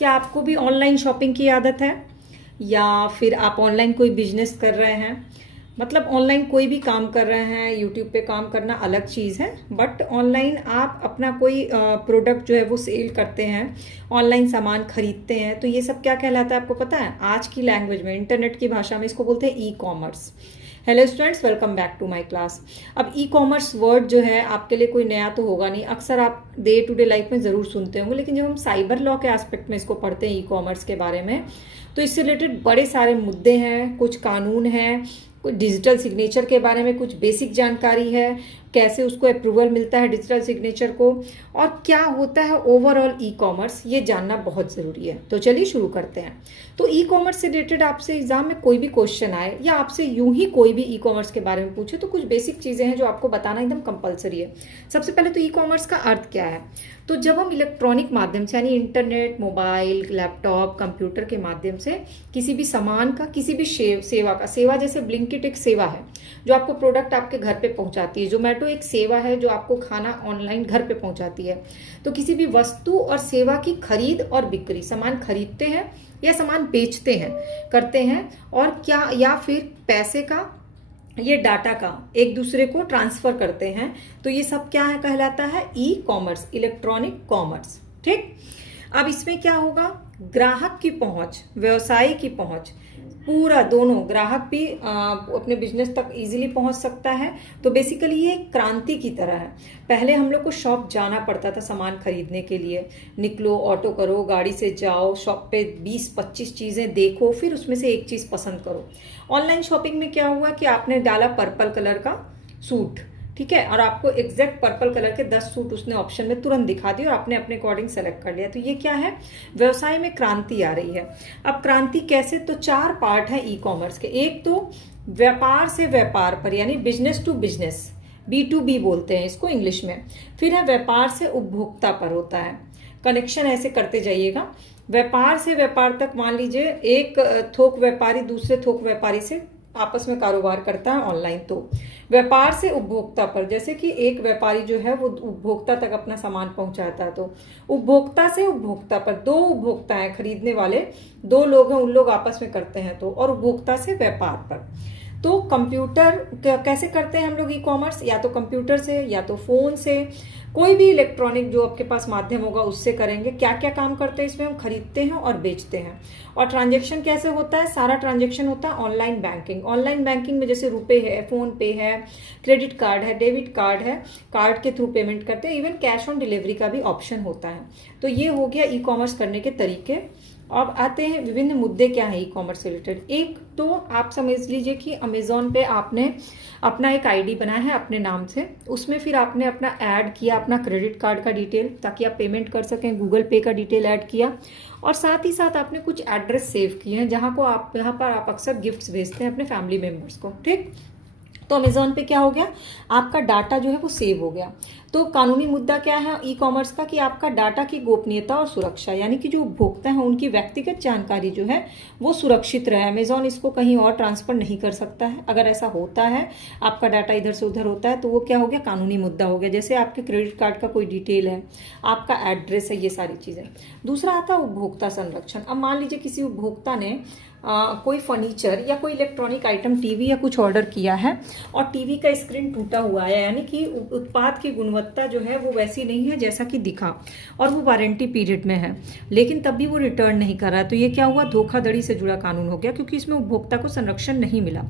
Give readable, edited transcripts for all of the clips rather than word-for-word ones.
क्या आपको भी ऑनलाइन शॉपिंग की आदत है या फिर आप ऑनलाइन कोई बिजनेस कर रहे हैं? मतलब ऑनलाइन कोई भी काम कर रहे हैं, यूट्यूब पे काम करना अलग चीज़ है, बट ऑनलाइन आप अपना कोई प्रोडक्ट जो है वो सेल करते हैं, ऑनलाइन सामान खरीदते हैं, तो ये सब क्या कहलाता है आपको पता है? आज की लैंग्वेज में, इंटरनेट की भाषा में इसको बोलते हैं e commerce. Hello students, welcome back to my class. अब ई कॉमर्स वर्ड जो है आपके लिए कोई नया तो होगा नहीं, अक्सर आप डे टू डे लाइफ में ज़रूर सुनते होंगे, लेकिन जब हम साइबर लॉ के एस्पेक्ट में इसको पढ़ते हैं ई कॉमर्स के बारे में, तो इससे रिलेटेड बड़े सारे मुद्दे हैं, कुछ कानून हैं, कुछ डिजिटल सिग्नेचर के बारे में कुछ बेसिक जानकारी है, कैसे उसको अप्रूवल मिलता है डिजिटल सिग्नेचर को, और क्या होता है ओवरऑल ई कॉमर्स, ये जानना बहुत ज़रूरी है। तो चलिए शुरू करते हैं। तो ई कॉमर्स से रिलेटेड आपसे एग्जाम में कोई भी क्वेश्चन आए या आपसे यूं ही कोई भी ई कॉमर्स के बारे में पूछे, तो कुछ बेसिक चीज़ें हैं जो आपको बताना एकदम कंपलसरी है। सबसे पहले तो ई कॉमर्स का अर्थ क्या है? तो जब हम इलेक्ट्रॉनिक माध्यम से, यानी इंटरनेट, मोबाइल, लैपटॉप, कंप्यूटर के माध्यम से किसी भी सामान का, किसी भी सेवा का, सेवा जैसे ब्लिंकिट एक सेवा है जो आपको प्रोडक्ट आपके घर पे पहुंचाती है, जोमेटो एक सेवा है जो आपको खाना ऑनलाइन घर पे पहुंचाती है। तो किसी भी वस्तु और सेवा की खरीद और बिक्री, सामान खरीदते हैं या सामान बेचते हैं, करते हैं, और क्या या फिर पैसे का, ये डाटा का एक दूसरे को ट्रांसफर करते हैं, तो ये सब क्या है कहलाता है? E commerce, electronic commerce. ठीक, अब इसमें क्या होगा? ग्राहक की पहुंच, व्यवसाय की पहुंच, पूरा दोनों, ग्राहक भी अपने बिजनेस तक इजीली पहुंच सकता है। तो बेसिकली ये क्रांति की तरह है। पहले हम लोग को शॉप जाना पड़ता था सामान खरीदने के लिए, निकलो, ऑटो करो, गाड़ी से जाओ, शॉप पे 20-25 चीज़ें देखो, फिर उसमें से एक चीज़ पसंद करो। ऑनलाइन शॉपिंग में क्या हुआ कि आपने डाला पर्पल कलर का सूट, ठीक है, और आपको एग्जैक्ट पर्पल कलर के 10 सूट उसने ऑप्शन में तुरंत दिखा दिए और आपने अपने अकॉर्डिंग सेलेक्ट कर लिया। तो ये क्या है? व्यवसाय में क्रांति आ रही है। अब क्रांति कैसे? तो 4 पार्ट है ई कॉमर्स के। एक तो व्यापार से व्यापार पर, यानी बिजनेस टू बिजनेस, B2B बोलते हैं इसको इंग्लिश में। फिर है व्यापार से उपभोक्ता पर होता है। कनेक्शन ऐसे करते जाइएगा, व्यापार से व्यापार तक। मान लीजिए एक थोक व्यापारी दूसरे थोक व्यापारी से आपस में कारोबार करता है ऑनलाइन, तो व्यापार से उपभोक्ता पर, जैसे कि एक व्यापारी जो है वो उपभोक्ता तक अपना सामान पहुंचाता है, तो उपभोक्ता से उपभोक्ता पर, 2 उपभोक्ता हैं, खरीदने वाले 2 लोग हैं, उन लोग आपस में करते हैं, तो और उपभोक्ता से व्यापार पर। तो कंप्यूटर कैसे करते हैं हम लोग ई कॉमर्स? या तो कंप्यूटर से, या तो फोन से, कोई भी इलेक्ट्रॉनिक जो आपके पास माध्यम होगा उससे करेंगे। क्या क्या काम करते हैं इसमें? हम खरीदते हैं और बेचते हैं। और ट्रांजैक्शन कैसे होता है? सारा ट्रांजैक्शन होता है ऑनलाइन बैंकिंग। ऑनलाइन बैंकिंग में जैसे रुपए है, फोन पे है, क्रेडिट कार्ड है, डेबिट कार्ड है, कार्ड के थ्रू पेमेंट करते हैं, इवन कैश ऑन डिलीवरी का भी ऑप्शन होता है। तो ये हो गया ई कॉमर्स करने के तरीके। अब आते हैं विभिन्न मुद्दे क्या है ई कॉमर्स से रिलेटेड। एक तो आप समझ लीजिए कि अमेजोन पे आपने अपना एक आईडी बनाया है अपने नाम से, उसमें फिर आपने अपना ऐड किया अपना क्रेडिट कार्ड का डिटेल, ताकि आप पेमेंट कर सकें, गूगल पे का डिटेल ऐड किया, और साथ ही साथ आपने कुछ एड्रेस सेव किए हैं जहाँ पर आप अक्सर गिफ्ट्स भेजते हैं अपने फैमिली मेम्बर्स को। ठीक, तो अमेजोन पे क्या हो गया? आपका डाटा जो है वो सेव हो गया। तो कानूनी मुद्दा क्या है ई कॉमर्स का? कि आपका डाटा की गोपनीयता और सुरक्षा, यानी कि जो उपभोक्ता है उनकी व्यक्तिगत जानकारी जो है वो सुरक्षित रहे। अमेजोन इसको कहीं और ट्रांसफर नहीं कर सकता है। अगर ऐसा होता है, आपका डाटा इधर से उधर होता है, तो वो क्या हो गया? कानूनी मुद्दा हो गया। जैसे आपके क्रेडिट कार्ड का कोई डिटेल है, आपका एड्रेस है, ये सारी चीज़ें। दूसरा आता है उपभोक्ता संरक्षण। अब मान लीजिए किसी उपभोक्ता ने कोई फर्नीचर या कोई इलेक्ट्रॉनिक आइटम, टीवी या कुछ ऑर्डर किया है, और टीवी का स्क्रीन टूटा हुआ है, यानी कि उत्पाद की गुणवत्ता जो है वो वैसी नहीं है जैसा कि दिखा, और वो वारंटी पीरियड में है, लेकिन तब भी वो रिटर्न नहीं कर रहा है। तो ये क्या हुआ? धोखाधड़ी से जुड़ा कानून हो गया, क्योंकि इसमें उपभोक्ता को संरक्षण नहीं मिला।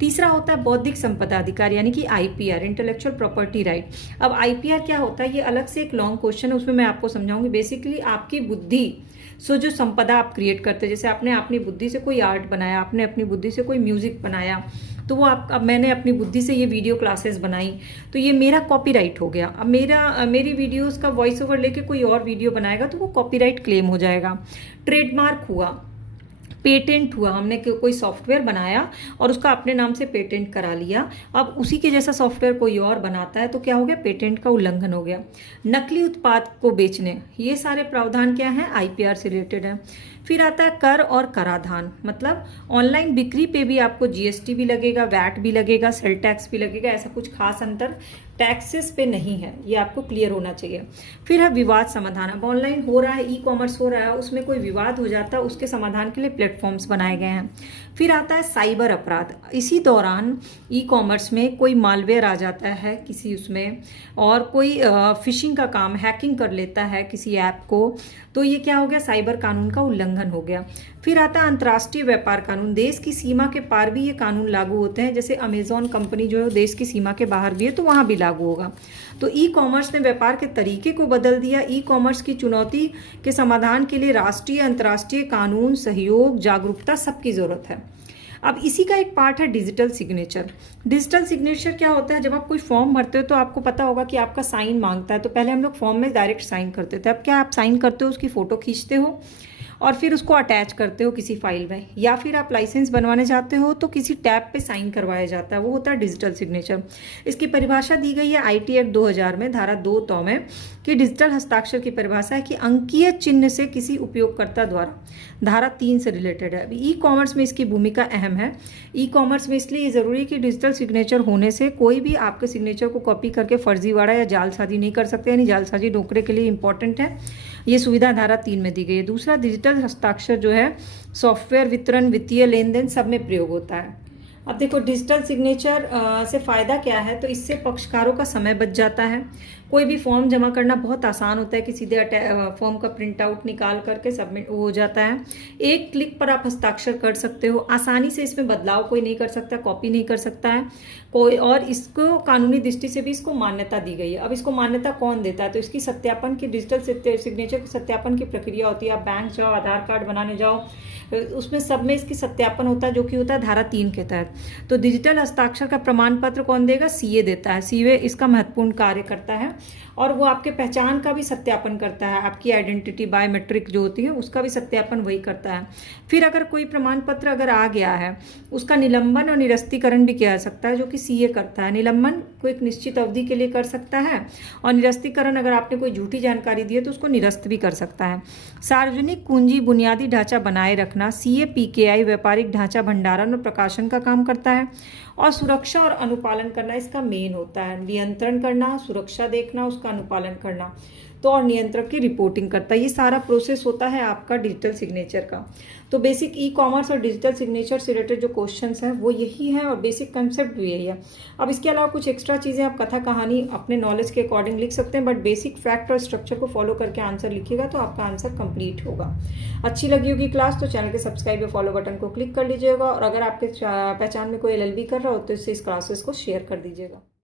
तीसरा होता है बौद्धिक संपदा अधिकार, यानी कि IPR, इंटेलेक्चुअल प्रॉपर्टी राइट। अब IPR क्या होता है? ये अलग से एक लॉन्ग क्वेश्चन है, उसमें मैं आपको समझाऊंगी। बेसिकली आपकी बुद्धि, सो जो संपदा आप क्रिएट करते हैं, जैसे आपने अपनी बुद्धि से कोई आर्ट बनाया, आपने अपनी बुद्धि से कोई म्यूजिक बनाया, तो वो अब मैंने अपनी बुद्धि से ये वीडियो क्लासेस बनाई, तो ये मेरा कॉपीराइट हो गया। अब मेरी वीडियोस का वॉइस ओवर लेके कोई और वीडियो बनाएगा तो वो कॉपीराइट क्लेम हो जाएगा। ट्रेडमार्क हुआ, पेटेंट हुआ, हमने कोई सॉफ्टवेयर बनाया और उसका अपने नाम से पेटेंट करा लिया, अब उसी के जैसा सॉफ्टवेयर कोई और बनाता है तो क्या हो गया? पेटेंट का उल्लंघन हो गया। नकली उत्पाद को बेचने, ये सारे प्रावधान क्या हैं? IPR से रिलेटेड है। फिर आता है कर और कराधान, मतलब ऑनलाइन बिक्री पे भी आपको GST भी लगेगा, वैट भी लगेगा, सेल टैक्स भी लगेगा। ऐसा कुछ खास अंतर टैक्सेस पे नहीं है, ये आपको क्लियर होना चाहिए। फिर है विवाद समाधान। अब ऑनलाइन हो रहा है, ई कॉमर्स हो रहा है, उसमें कोई विवाद हो जाता है, उसके समाधान के लिए प्लेटफॉर्म्स बनाए गए हैं। फिर आता है साइबर अपराध। इसी दौरान ई कॉमर्स में कोई मालवेयर आ जाता है किसी उसमें, और कोई फिशिंग का काम, हैकिंग कर लेता है किसी ऐप को, तो ये क्या हो गया, साइबर कानून का उल्लंघन हो गया। फिर आता है अंतर्राष्ट्रीय व्यापार कानून। देश की सीमा के पार भी ये कानून लागू होते हैं, जैसे अमेजॉन कंपनी जो है देश की सीमा के बाहर भी है तो वहाँ भी लागू होगा। तो ई कॉमर्स ने व्यापार के तरीके को बदल दिया। ई कॉमर्स की चुनौती के समाधान के लिए राष्ट्रीय अंतर्राष्ट्रीय कानून, सहयोग, जागरूकता सबकी जरूरत है। अब इसी का एक पार्ट है डिजिटल सिग्नेचर। डिजिटल सिग्नेचर क्या होता है, जब आप कोई फॉर्म भरते हो तो आपको पता होगा कि आपका साइन मांगता है, तो पहले हम लोग फॉर्म में डायरेक्ट साइन करते थे। अब क्या आप साइन करते हो, उसकी फ़ोटो खींचते हो और फिर उसको अटैच करते हो किसी फाइल में, या फिर आप लाइसेंस बनवाने जाते हो तो किसी टैब पे साइन करवाया जाता है, वो होता है डिजिटल सिग्नेचर। इसकी परिभाषा दी गई है आईटी एक्ट 2000 में धारा 2 में, कि डिजिटल हस्ताक्षर की परिभाषा है कि अंकीय चिन्ह से किसी उपयोगकर्ता द्वारा, धारा 3 से रिलेटेड है। ई कॉमर्स में इसकी भूमिका अहम है। ई कॉमर्स में इसलिए ज़रूरी है कि डिजिटल सिग्नेचर होने से कोई भी आपके सिग्नेचर को कॉपी करके फर्जीवाड़ा या जालसाजी नहीं कर सकते, यानी जालसाजी रोकने के लिए इंपॉर्टेंट है। ये सुविधा धारा 3 में दी गई है। दूसरा, डिजिटल हस्ताक्षर जो है सॉफ्टवेयर वितरण, वित्तीय लेन देन सब में प्रयोग होता है। अब देखो डिजिटल सिग्नेचर से फ़ायदा क्या है, तो इससे पक्षकारों का समय बच जाता है। कोई भी फॉर्म जमा करना बहुत आसान होता है कि सीधे फॉर्म का प्रिंट आउट निकाल करके सबमिट हो जाता है। एक क्लिक पर आप हस्ताक्षर कर सकते हो, आसानी से इसमें बदलाव कोई नहीं कर सकता, कॉपी नहीं कर सकता है कोई, और इसको कानूनी दृष्टि से भी इसको मान्यता दी गई है। अब इसको मान्यता कौन देता है, तो इसकी सत्यापन की, डिजिटल सिग्नेचर की सत्यापन की प्रक्रिया होती है। आप बैंक जाओ, आधार कार्ड बनाने जाओ, उसमें सब में इसकी सत्यापन होता है, जो कि होता है धारा 3 के तहत। तो डिजिटल हस्ताक्षर का प्रमाण पत्र कौन देगा, सीए देता है। सीए इसका महत्वपूर्ण कार्य करता है और वो आपके पहचान का भी सत्यापन करता है, आपकी आइडेंटिटी बायोमेट्रिक जो होती है उसका भी सत्यापन वही करता है। फिर अगर कोई प्रमाण पत्र अगर आ गया है, उसका निलंबन और निरस्तीकरण भी किया जा सकता है, जो कि सीए करता है। निलंबन को एक निश्चित अवधि के लिए कर सकता है, और निरस्तीकरण अगर आपने कोई झूठी जानकारी दी है तो उसको निरस्त भी कर सकता है। सार्वजनिक कुंजी बुनियादी ढांचा बनाए रखना, सीए पीकेआई व्यापारिक ढांचा भंडारण और प्रकाशन का काम करता है, और सुरक्षा और अनुपालन करना इसका मेन होता है। नियंत्रण करना, सुरक्षा देखना, उसका अनुपालन करना, तो और नियंत्रक की रिपोर्टिंग करता है। ये सारा प्रोसेस होता है आपका डिजिटल सिग्नेचर का। तो बेसिक ई कॉमर्स और डिजिटल सिग्नेचर से रिलेटेड जो क्वेश्चंस हैं वो यही है, और बेसिक कंसेप्ट भी यही है। अब इसके अलावा कुछ एक्स्ट्रा चीज़ें आप कथा कहानी अपने नॉलेज के अकॉर्डिंग लिख सकते हैं, बट बेसिक फैक्ट और स्ट्रक्चर को फॉलो करके आंसर लिखिएगा तो आपका आंसर कंप्लीट होगा। अच्छी लगी होगी क्लास तो चैनल के सब्सक्राइब या फॉलो बटन को क्लिक कर लीजिएगा, और अगर आपके पहचान में कोई LLB कर रहा हो तो इस क्लासेस को शेयर कर दीजिएगा।